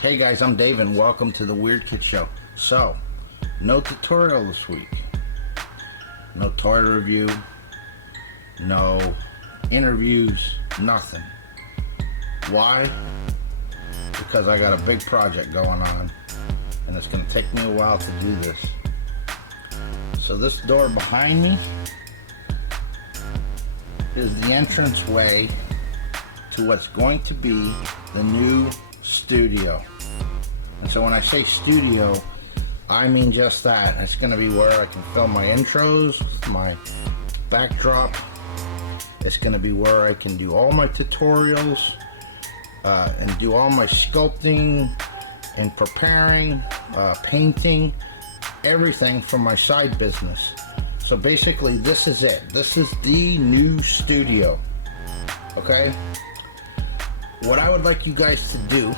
Hey guys, I'm Dave and welcome to the Weird Kid Show. So, no tutorial this week. No toy review. No interviews. Nothing. Why? Because I got a big project going on and it's going to take me a while to do this. So this door behind me is the entranceway to what's going to be the new studio. And so when I say studio, I mean just that. It's going to be where I can film my intros, my backdrop. It's going to be where I can do all my tutorials and do all my sculpting and preparing, painting, everything from my side business. So basically this is it. This is the new studio. Okay? What I would like you guys to do,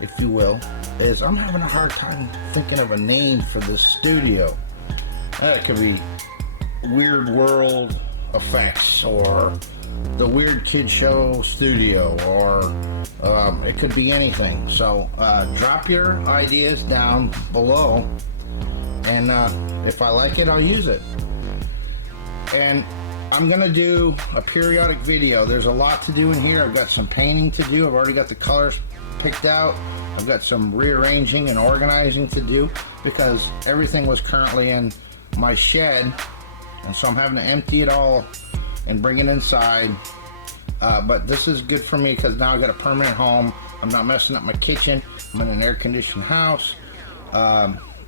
if you will, is I'm having a hard time thinking of a name for this studio. It could be Weird World Effects or the Weird Kid Show Studio, or it could be anything. So drop your ideas down below, and if I like it, I'll use it. And I'm gonna do a periodic video. There's a lot to do in here. I've got some painting to do. I've already got the colors picked out. I've got some rearranging and organizing to do because everything was currently in my shed, and so I'm having to empty it all and bring it inside. But this is good for me because now I got a permanent home. I'm not messing up my kitchen. I'm in an air-conditioned house.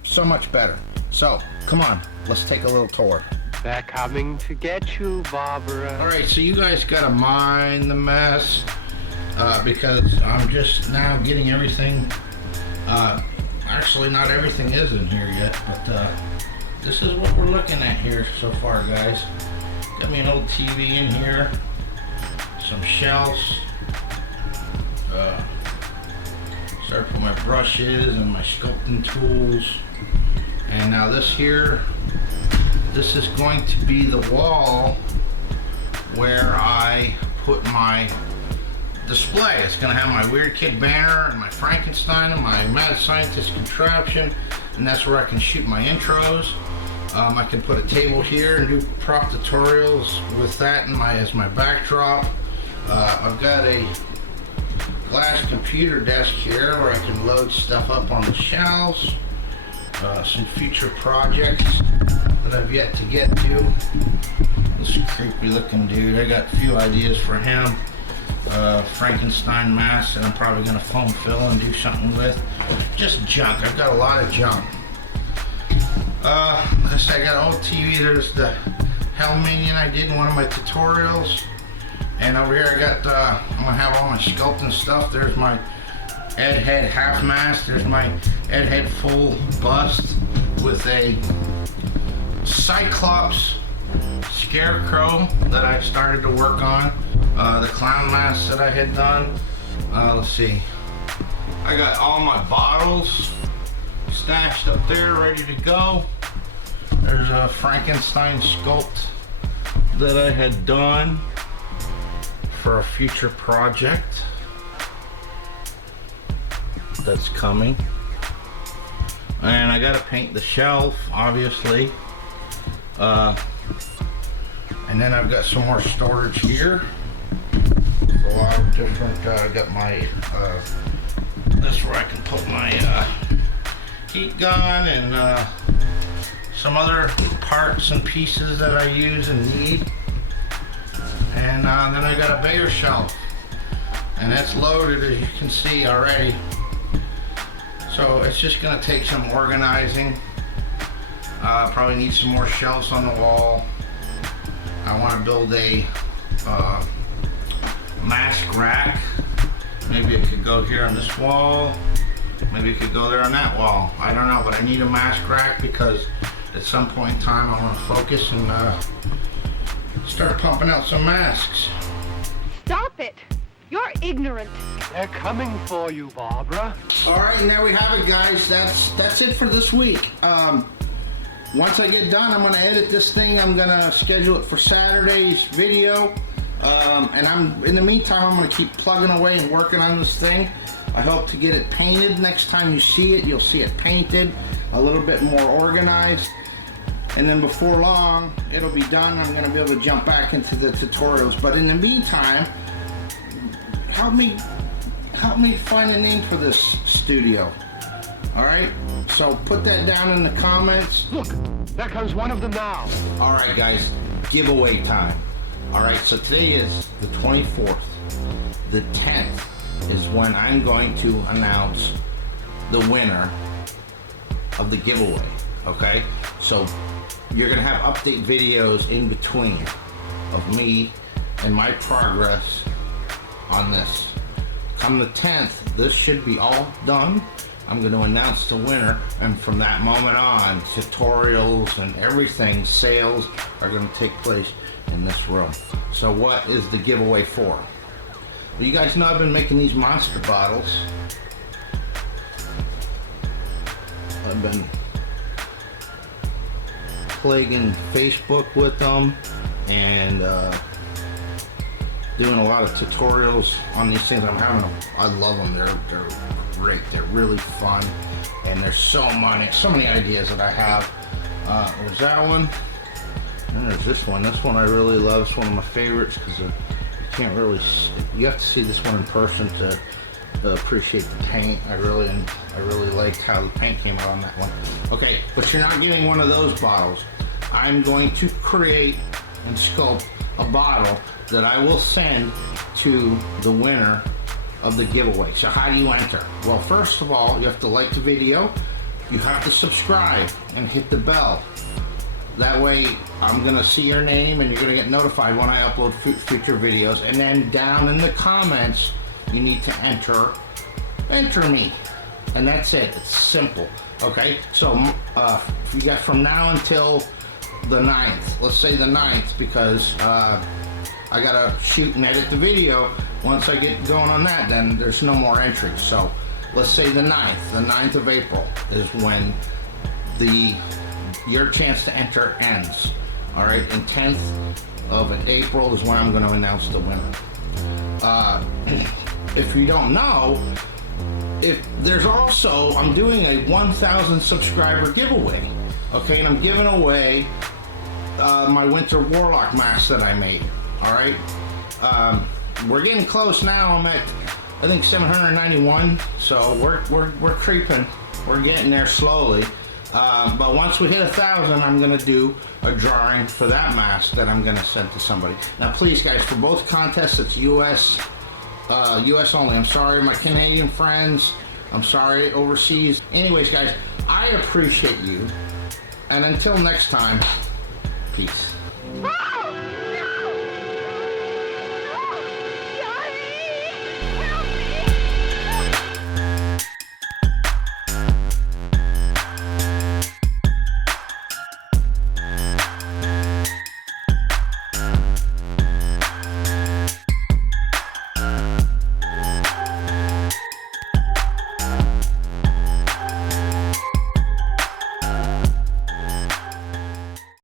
So much better. So come on, let's take a little tour. They're coming to get you, Barbara. Alright, so you guys gotta mind the mess because I'm just now getting everything. Actually, not everything is in here yet, but this is what we're looking at here so far, guys. Got me an old TV in here, some shelves. Start with my brushes and my sculpting tools. And now this here, this is going to be the wall where I put my display. It's going to have my Weird Kid banner and my Frankenstein and my Mad Scientist contraption, and that's where I can shoot my intros. I can put a table here and do prop tutorials with that as my backdrop. I've got a glass computer desk here where I can load stuff up on the shelves. Some future projects that I've yet to get to. This creepy looking dude, I got a few ideas for him. Frankenstein mask that I'm probably going to foam fill and do something with. Just junk. I've got a lot of junk. I got an old TV. There's the Hell Minion I did in one of my tutorials. And over here I got, I'm going to have all my sculpting stuff. There's my Ed Head half mask. There's my Ed Head full bust with a Cyclops Scarecrow that I started to work on. The clown mask that I had done. Let's see. I got all my bottles stashed up there ready to go. There's a Frankenstein sculpt that I had done for a future project that's coming. And I gotta paint the shelf, obviously. And then I've got some more storage here. A lot of different, I got my, that's where I can put my heat gun and some other parts and pieces that I use and need. And then I got a bigger shelf. And that's loaded, as you can see already. So it's just gonna take some organizing. Probably need some more shelves on the wall. I want to build a mask rack. Maybe it could go here on this wall. Maybe it could go there on that wall. I don't know, but I need a mask rack because at some point in time I want to focus and start pumping out some masks. Stop it! You're ignorant. They're coming for you, Barbara. All right, and there we have it, guys. That's it for this week. once I get done, I'm gonna edit this thing. I'm gonna schedule it for Saturday's video. And in the meantime, I'm gonna keep plugging away and working on this thing. I hope to get it painted. Next time you see it, you'll see it painted, a little bit more organized. And then before long, it'll be done. I'm gonna be able to jump back into the tutorials. But in the meantime, help me find a name for this studio. All right, so put that down in the comments. Look, there comes one of them now. All right, guys, giveaway time. All right, so today is the 24th. The 10th is when I'm going to announce the winner of the giveaway. Okay, so you're gonna have update videos in between of me and my progress on this. Come the 10th, this should be all done. I'm going to announce the winner, and from that moment on, tutorials and everything, sales are going to take place in this room. So what is the giveaway for? Well, you guys know I've been making these monster bottles. I've been plaguing Facebook with them and doing a lot of tutorials on these things. I love them. They're great. They're really fun, and there's so many ideas that I have. There's that one, and there's this one. This one I really love. It's one of my favorites because you can't really. You have to see this one in person to appreciate the paint. I really liked how the paint came out on that one. Okay, but you're not getting one of those bottles. I'm going to create and sculpt a bottle that I will send to the winner of the giveaway. So how do you enter? Well, first of all, you have to like the video, you have to subscribe and hit the bell. That way I'm gonna see your name and you're gonna get notified when I upload future videos. And then down in the comments, you need to enter me. And that's it, it's simple. Okay, so you got from now until the 9th. Let's say the 9th because I gotta shoot and edit the video. Once I get going on that, then there's no more entries. So let's say the 9th of April is when your chance to enter ends. All right, and 10th of April is when I'm going to announce the winner. If you don't know, I'm doing a 1,000 subscriber giveaway. Okay, and I'm giving away my Winter Warlock mask that I made. All right, we're getting close now. I'm at, I think, 791. So we're creeping. We're getting there slowly. But once we hit 1,000, I'm gonna do a drawing for that mask that I'm gonna send to somebody. Now, please, guys, for both contests, it's U.S. only. I'm sorry, my Canadian friends. I'm sorry, overseas. Anyways, guys, I appreciate you. And until next time, peace.